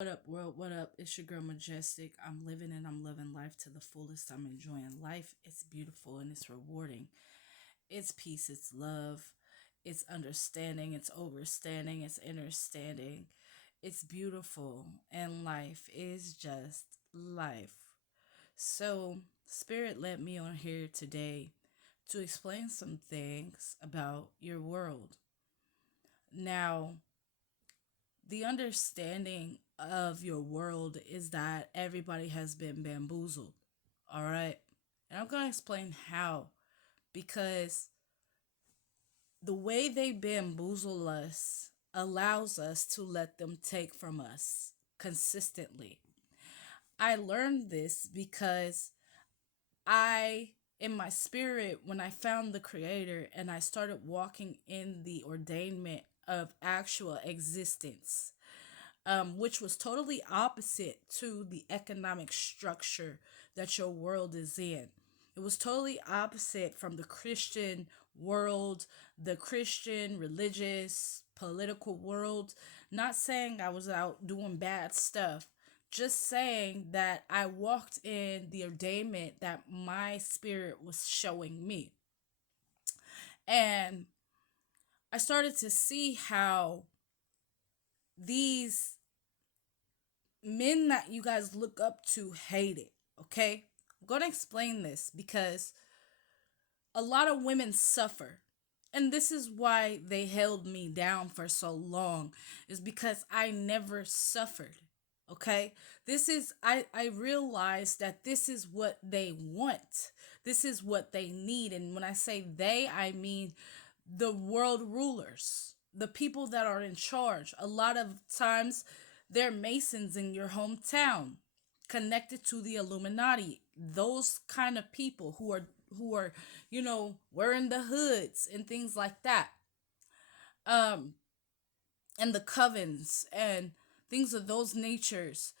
What up, world? What up? It's your girl Majestic. I'm living and I'm loving life to the fullest. I'm enjoying life. It's beautiful and it's rewarding. It's peace, it's love, it's understanding, it's overstanding, it's understanding. It's beautiful, and life is just life. So, Spirit led me on here today to explain some things about your world. Now, the understanding of your world is that everybody has been bamboozled. All right. And I'm going to explain how. Because the way they bamboozle us allows us to let them take from us consistently. I learned this because I, in my spirit, when I found the Creator and I started walking in the ordainment of actual existence, which was totally opposite to the economic structure that your world is in. It was totally opposite from the Christian world, the Christian, religious, political world. Not saying I was out doing bad stuff, just saying that I walked in the ordainment that my spirit was showing me. And I started to see how these men that you guys look up to hate it, okay? I'm going to explain this because a lot of women suffer. And this is why they held me down for so long, is because I never suffered. Okay? I realized that this is what they want. This is what they need. And when I say they, I mean the world rulers, the people that are in charge. A lot of times they're masons in your hometown, connected to the Illuminati. Those kind of people who are wearing the hoods and things like that. Um and the covens and things of those natures.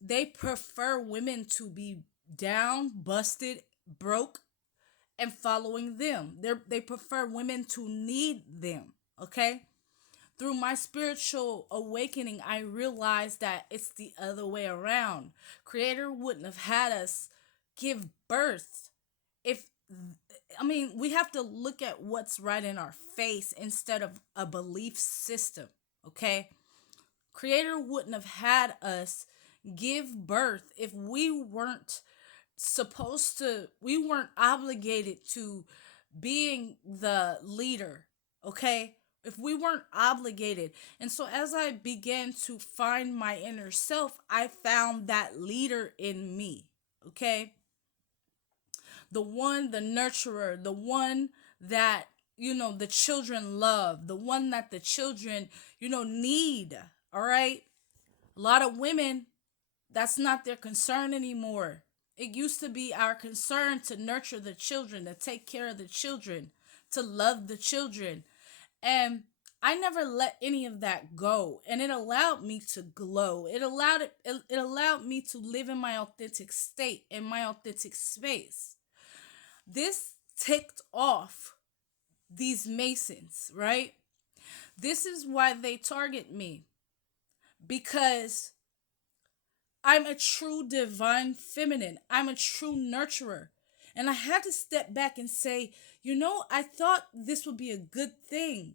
They prefer women to be down, busted, broke, and following them. They prefer women to need them. Okay. Through my spiritual awakening, I realized that it's the other way around. Creator wouldn't have had us give birth if we have to look at what's right in our face instead of a belief system. Okay. Creator wouldn't have had us give birth if we weren't obligated to being the leader. Okay. If we weren't obligated. And so as I began to find my inner self, I found that leader in me. Okay. The nurturer, the one that, the children love, the one that the children, need. All right. A lot of women, that's not their concern anymore. It used to be our concern to nurture the children, to take care of the children, to love the children. And I never let any of that go, and it allowed me to glow. It allowed me to live in my authentic state, in my authentic space. This ticked off these masons, right? This is why they target me, because I'm a true divine feminine. I'm a true nurturer. And I had to step back and say, I thought this would be a good thing.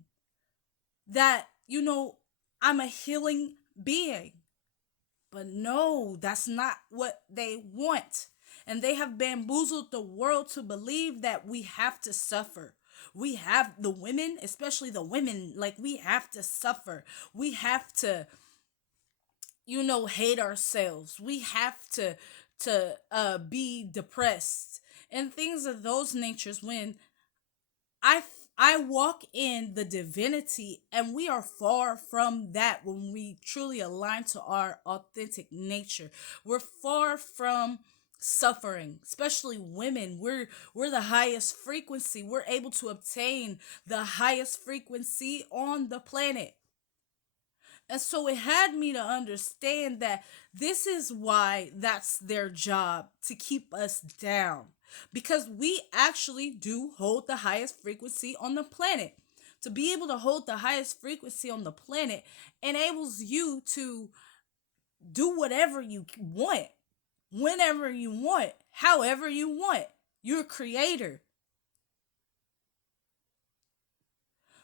That, I'm a healing being. But no, that's not what they want. And they have bamboozled the world to believe that we have to suffer. We have the women, especially the women, like we have to suffer. We have to, hate ourselves. We have to be depressed and things of those natures when I I walk in the divinity, and we are far from that when we truly align to our authentic nature. We're far from suffering, especially women. We're the highest frequency. We're able to obtain the highest frequency on the planet. And so it had me to understand that this is why that's their job, to keep us down. Because we actually do hold the highest frequency on the planet. To be able to hold the highest frequency on the planet enables you to Do whatever you want, whenever you want, however you want. You're a creator.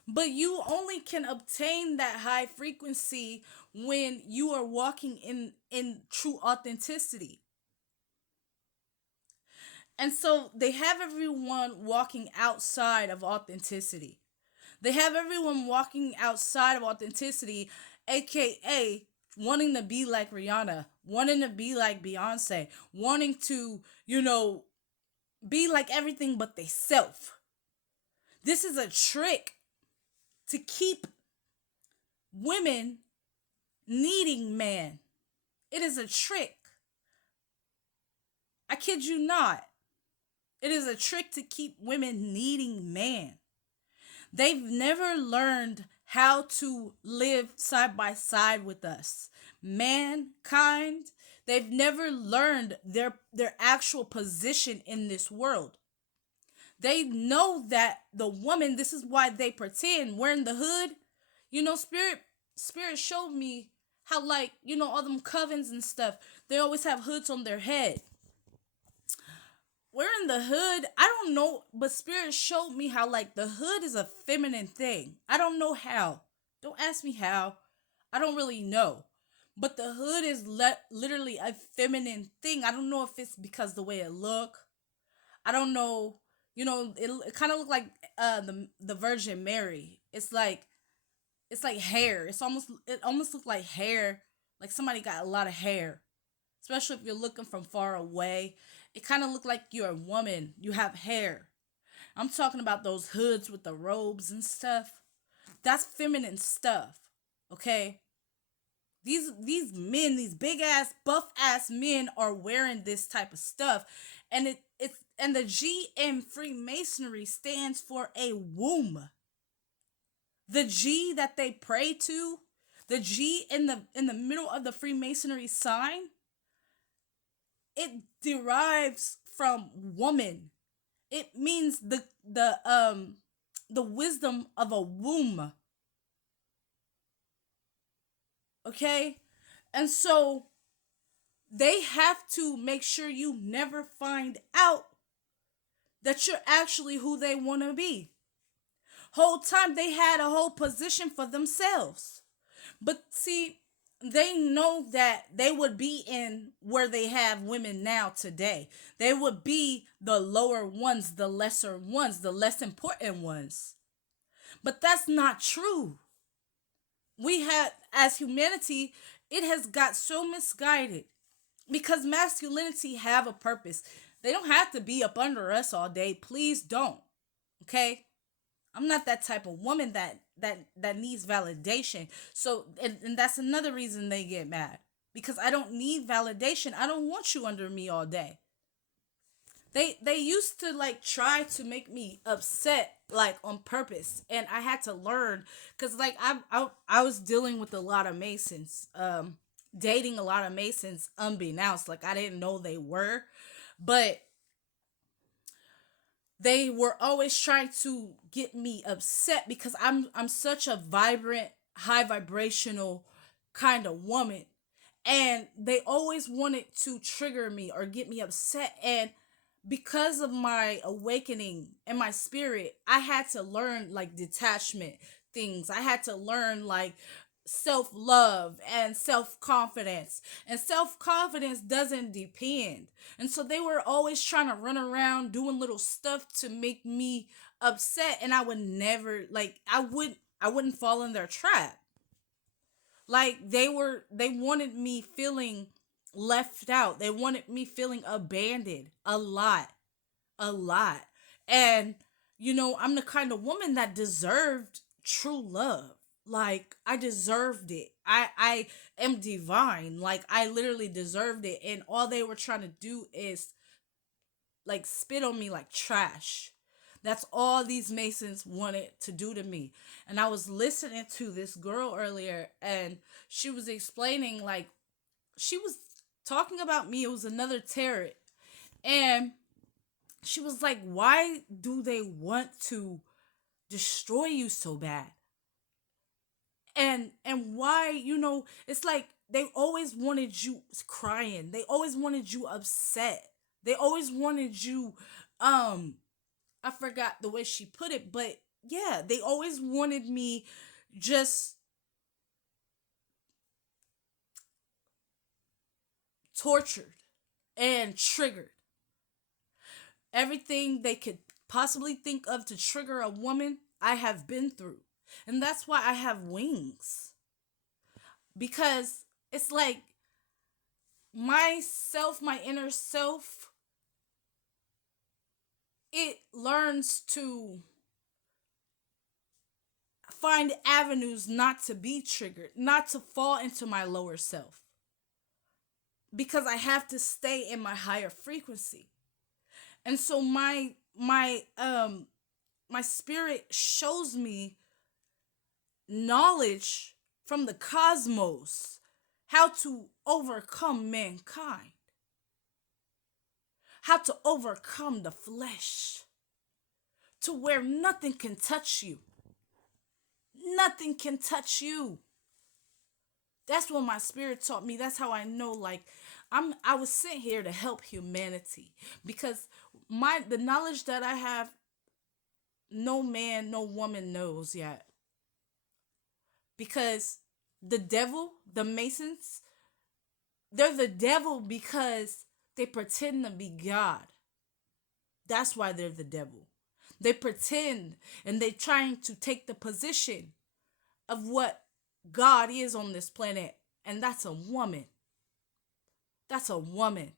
But you only can obtain that high frequency when you are walking in true authenticity. And so they have everyone walking outside of authenticity. They have everyone walking outside of authenticity, aka wanting to be like Rihanna, wanting to be like Beyonce, wanting to, be like everything but they self. This is a trick to keep women needing man. It is a trick. I kid you not. It is a trick to keep women needing man. They've never learned how to live side by side with us. Mankind, they've never learned their actual position in this world. They know that the woman, this is why they pretend wearing the hood. Spirit showed me how, like, all them covens and stuff, they always have hoods on their head. Wearing the hood, I don't know, but Spirit showed me how, like, the hood is a feminine thing. I don't know how. Don't ask me how. I don't really know. But the hood is literally a feminine thing. I don't know if it's because the way it look. I don't know. It kind of looked like the Virgin Mary. It's like hair. It almost looked like hair. Like somebody got a lot of hair. Especially if you're looking from far away. It kind of looked like you're a woman. You have hair. I'm talking about those hoods with the robes and stuff. That's feminine stuff. Okay? These men, these big ass, buff ass men are wearing this type of stuff. And the G in Freemasonry stands for a womb. The G that they pray to, the G in the middle of the Freemasonry sign, it derives from woman. It means the wisdom of a womb. Okay? And so they have to make sure you never find out that you're actually who they want to be. Whole time they had a whole position for themselves. But see, they know that they would be in where they have women now today. They would be the lower ones, the lesser ones, the less important ones. But that's not true. We have, as humanity, it has got so misguided because masculinity have a purpose. They don't have to be up under us all day. Please don't. Okay? I'm not that type of woman that needs validation. So, and that's another reason they get mad. Because I don't need validation. I don't want you under me all day. They used to like try to make me upset like on purpose, and I had to learn because like I was dealing with a lot of Masons, dating a lot of Masons unbeknownst, like I didn't know they were, but they were always trying to get me upset because I'm such a vibrant, high vibrational kind of woman, and they always wanted to trigger me or get me upset. And because of my awakening and my spirit, I had to learn like detachment things. I had to learn like self love and self confidence. And self confidence doesn't depend. And so they were always trying to run around doing little stuff to make me upset. And I would never, like, I wouldn't fall in their trap. Like they wanted me feeling left out. They wanted me feeling abandoned a lot. A lot. And I'm the kind of woman that deserved true love. Like I deserved it. I am divine. Like I literally deserved it, and all they were trying to do is like spit on me like trash. That's all these Masons wanted to do to me. And I was listening to this girl earlier, and she was explaining, like, she was talking about me. It was another tarot. And she was like, why do they want to destroy you so bad? And why, it's like they always wanted you crying. They always wanted you upset. They always wanted you I forgot the way she put it, but yeah, they always wanted me just tortured and triggered. Everything they could possibly think of to trigger a woman, I have been through. And that's why I have wings. Because it's like myself, my inner self, it learns to find avenues not to be triggered, not to fall into my lower self. Because I have to stay in my higher frequency. And so my spirit shows me knowledge from the cosmos how to overcome mankind, how to overcome the flesh, to where nothing can touch you. Nothing can touch you. That's what my spirit taught me. That's how I know, like, I was sent here to help humanity, because the knowledge that I have, no man, no woman knows yet. Because the devil, the Masons, they're the devil because they pretend to be God. That's why they're the devil. They pretend, and they're trying to take the position of what God is on this planet, and that's a woman. That's a woman.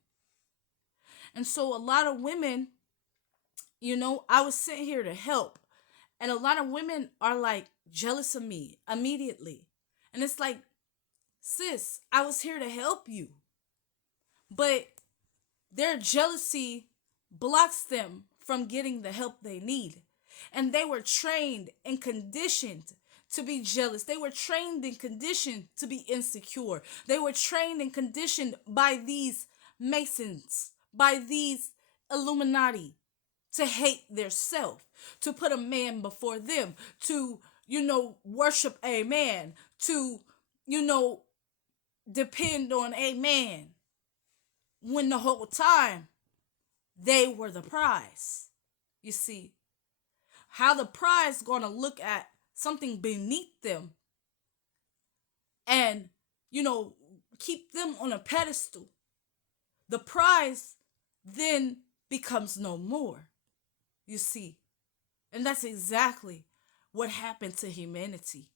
And so a lot of women, I was sent here to help. And a lot of women are like jealous of me immediately. And it's like, sis, I was here to help you. But their jealousy blocks them from getting the help they need. And they were trained and conditioned to be jealous. They were trained and conditioned to be insecure. They were trained and conditioned by these Masons, by these Illuminati, to hate their self, to put a man before them, to, worship a man, to, depend on a man, when the whole time they were the prize. You see, how the prize gonna look at something beneath them and, keep them on a pedestal. The prize then becomes no more. You see, and that's exactly what happened to humanity.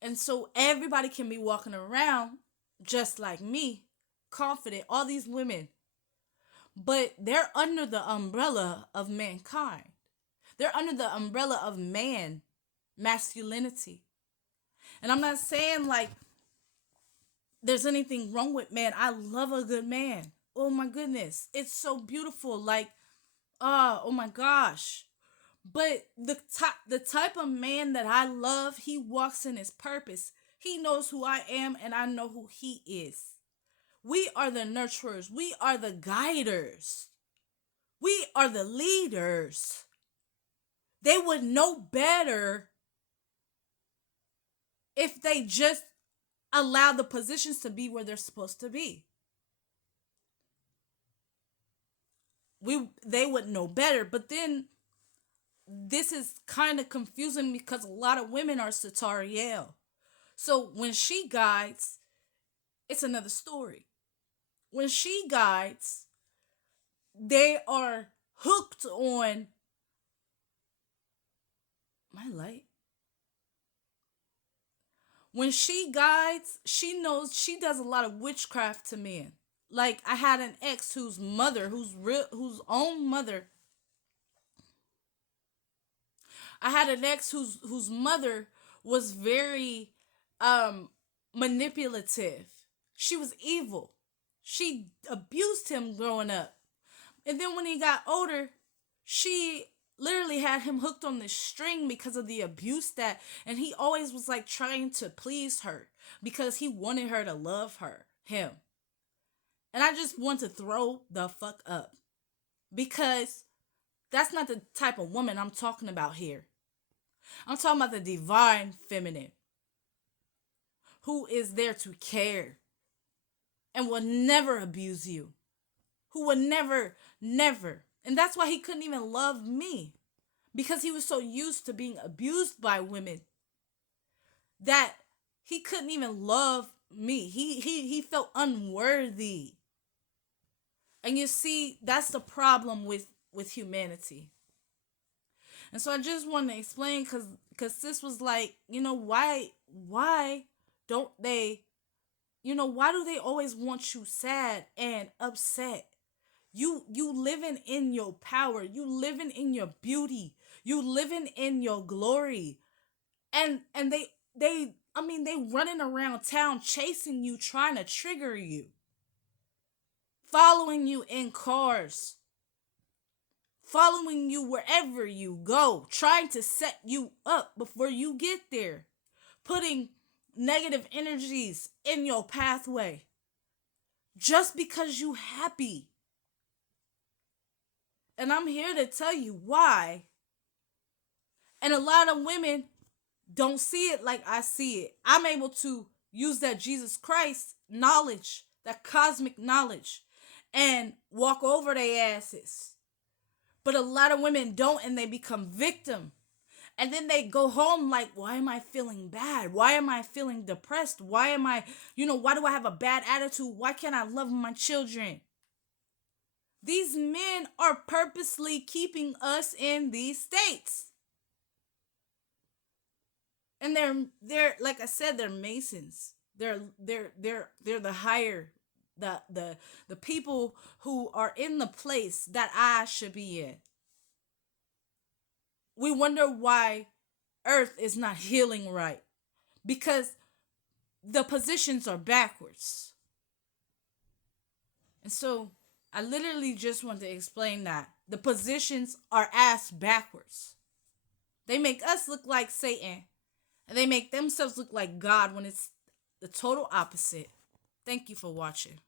And so everybody can be walking around just like me, confident, all these women, but they're under the umbrella of mankind. They're under the umbrella of man, masculinity. And I'm not saying like there's anything wrong with man. I love a good man. Oh my goodness. It's so beautiful. Like, oh my gosh. But the type of man that I love, he walks in his purpose. He knows who I am and I know who he is. We are the nurturers. We are the guiders. We are the leaders. They would know better if they just allow the positions to be where they're supposed to be. They would know better, but then this is kind of confusing because a lot of women are Satariel. So when she guides, it's another story. When she guides, they are hooked on my light. When she guides, she knows she does a lot of witchcraft to men. Like, I had an ex whose own mother. I had an ex whose mother was very manipulative. She was evil. She abused him growing up. And then when he got older, she literally had him hooked on this string because of the abuse and he always was like trying to please her because he wanted her to love him. And I just want to throw the fuck up because that's not the type of woman I'm talking about here. I'm talking about the divine feminine. who is there to care and will never abuse you, who will never, never. And that's why he couldn't even love me, because he was so used to being abused by women that he couldn't even love me. He felt unworthy. And you see, that's the problem with humanity. And so I just want to explain, cuz sis was like, why don't they, why do they always want you sad and upset? You living in your power, you living in your beauty, you living in your glory. And they running around town chasing you, trying to trigger you, following you in cars, following you wherever you go, trying to set you up before you get there, putting negative energies in your pathway just because you happy. And I'm here to tell you why. And a lot of women don't see it like I see it. I'm able to use that Jesus Christ knowledge, that cosmic knowledge, and walk over their asses. But a lot of women don't, and they become victim. And then they go home like, why am I feeling bad? Why am I feeling depressed? Why am I, why do I have a bad attitude? Why can't I love my children? These men are purposely keeping us in these states. And they're like I said, they're Masons. They're the higher, the people who are in the place that I should be in. We wonder why Earth is not healing right, because the positions are backwards. And so I literally just want to explain that the positions are ass backwards. They make us look like Satan, and they make themselves look like God when it's the total opposite. Thank you for watching.